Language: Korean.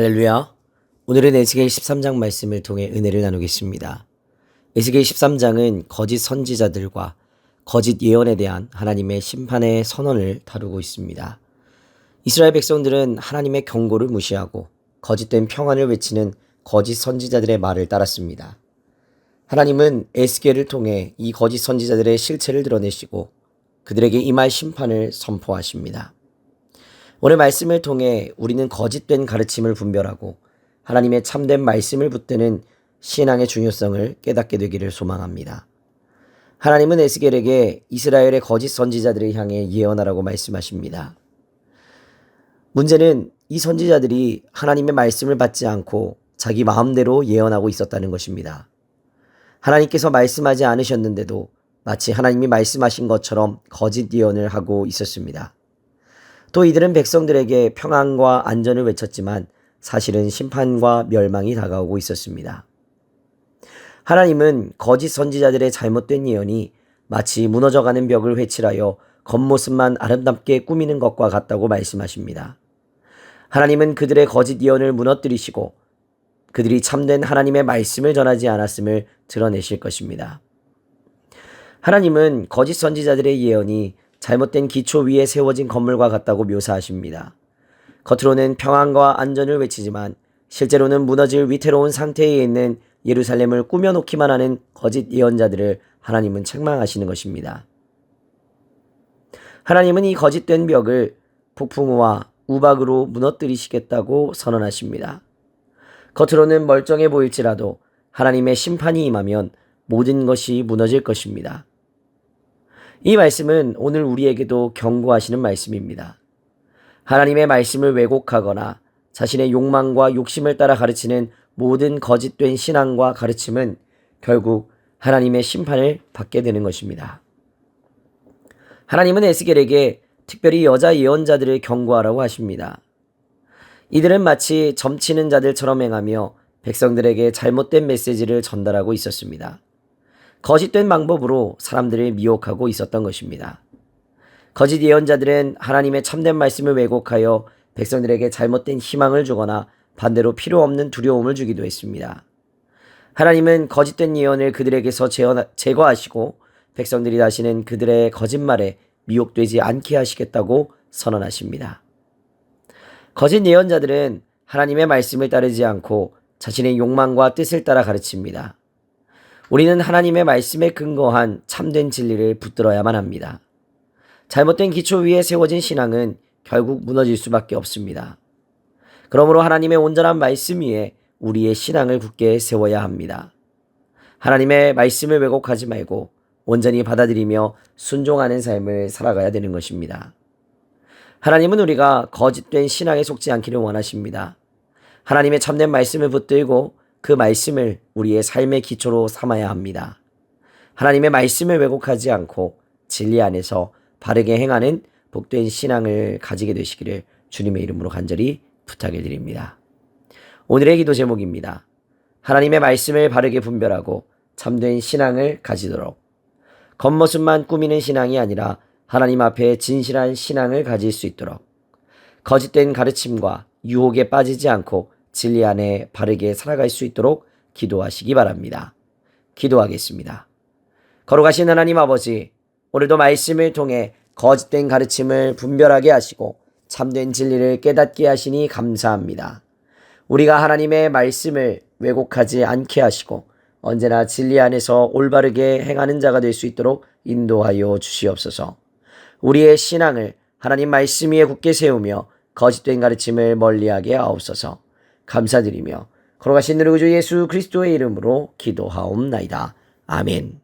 할렐루야. 오늘은 에스겔 13장 말씀을 통해 은혜를 나누겠습니다. 에스겔 13장은 거짓 선지자들과 거짓 예언에 대한 하나님의 심판의 선언을 다루고 있습니다. 이스라엘 백성들은 하나님의 경고를 무시하고 거짓된 평안을 외치는 거짓 선지자들의 말을 따랐습니다. 하나님은 에스겔을 통해 이 거짓 선지자들의 실체를 드러내시고 그들에게 임할 심판을 선포하십니다. 오늘 말씀을 통해 우리는 거짓된 가르침을 분별하고 하나님의 참된 말씀을 붙드는 신앙의 중요성을 깨닫게 되기를 소망합니다. 하나님은 에스겔에게 이스라엘의 거짓 선지자들을 향해 예언하라고 말씀하십니다. 문제는 이 선지자들이 하나님의 말씀을 받지 않고 자기 마음대로 예언하고 있었다는 것입니다. 하나님께서 말씀하지 않으셨는데도 마치 하나님이 말씀하신 것처럼 거짓 예언을 하고 있었습니다. 또 이들은 백성들에게 평안과 안전을 외쳤지만 사실은 심판과 멸망이 다가오고 있었습니다. 하나님은 거짓 선지자들의 잘못된 예언이 마치 무너져가는 벽을 회칠하여 겉모습만 아름답게 꾸미는 것과 같다고 말씀하십니다. 하나님은 그들의 거짓 예언을 무너뜨리시고 그들이 참된 하나님의 말씀을 전하지 않았음을 드러내실 것입니다. 하나님은 거짓 선지자들의 예언이 잘못된 기초 위에 세워진 건물과 같다고 묘사하십니다. 겉으로는 평안과 안전을 외치지만 실제로는 무너질 위태로운 상태에 있는 예루살렘을 꾸며놓기만 하는 거짓 예언자들을 하나님은 책망하시는 것입니다. 하나님은 이 거짓된 벽을 폭풍우와 우박으로 무너뜨리시겠다고 선언하십니다. 겉으로는 멀쩡해 보일지라도 하나님의 심판이 임하면 모든 것이 무너질 것입니다. 이 말씀은 오늘 우리에게도 경고하시는 말씀입니다. 하나님의 말씀을 왜곡하거나 자신의 욕망과 욕심을 따라 가르치는 모든 거짓된 신앙과 가르침은 결국 하나님의 심판을 받게 되는 것입니다. 하나님은 에스겔에게 특별히 여자 예언자들을 경고하라고 하십니다. 이들은 마치 점치는 자들처럼 행하며 백성들에게 잘못된 메시지를 전달하고 있었습니다. 거짓된 방법으로 사람들을 미혹하고 있었던 것입니다. 거짓 예언자들은 하나님의 참된 말씀을 왜곡하여 백성들에게 잘못된 희망을 주거나 반대로 필요 없는 두려움을 주기도 했습니다. 하나님은 거짓된 예언을 그들에게서 제거하시고 백성들이 다시는 그들의 거짓말에 미혹되지 않게 하시겠다고 선언하십니다. 거짓 예언자들은 하나님의 말씀을 따르지 않고 자신의 욕망과 뜻을 따라 가르칩니다. 우리는 하나님의 말씀에 근거한 참된 진리를 붙들어야만 합니다. 잘못된 기초 위에 세워진 신앙은 결국 무너질 수밖에 없습니다. 그러므로 하나님의 온전한 말씀 위에 우리의 신앙을 굳게 세워야 합니다. 하나님의 말씀을 왜곡하지 말고 온전히 받아들이며 순종하는 삶을 살아가야 되는 것입니다. 하나님은 우리가 거짓된 신앙에 속지 않기를 원하십니다. 하나님의 참된 말씀을 붙들고 그 말씀을 우리의 삶의 기초로 삼아야 합니다. 하나님의 말씀을 왜곡하지 않고 진리 안에서 바르게 행하는 복된 신앙을 가지게 되시기를 주님의 이름으로 간절히 부탁을 드립니다. 오늘의 기도 제목입니다. 하나님의 말씀을 바르게 분별하고 참된 신앙을 가지도록. 겉모습만 꾸미는 신앙이 아니라 하나님 앞에 진실한 신앙을 가질 수 있도록. 거짓된 가르침과 유혹에 빠지지 않고 진리 안에 바르게 살아갈 수 있도록 기도하시기 바랍니다. 기도하겠습니다. 거룩하신 하나님 아버지, 오늘도 말씀을 통해 거짓된 가르침을 분별하게 하시고 참된 진리를 깨닫게 하시니 감사합니다. 우리가 하나님의 말씀을 왜곡하지 않게 하시고 언제나 진리 안에서 올바르게 행하는 자가 될 수 있도록 인도하여 주시옵소서. 우리의 신앙을 하나님 말씀 위에 굳게 세우며 거짓된 가르침을 멀리하게 하옵소서. 감사드리며 거룩하신 우리 주 예수 그리스도의 이름으로 기도하옵나이다. 아멘.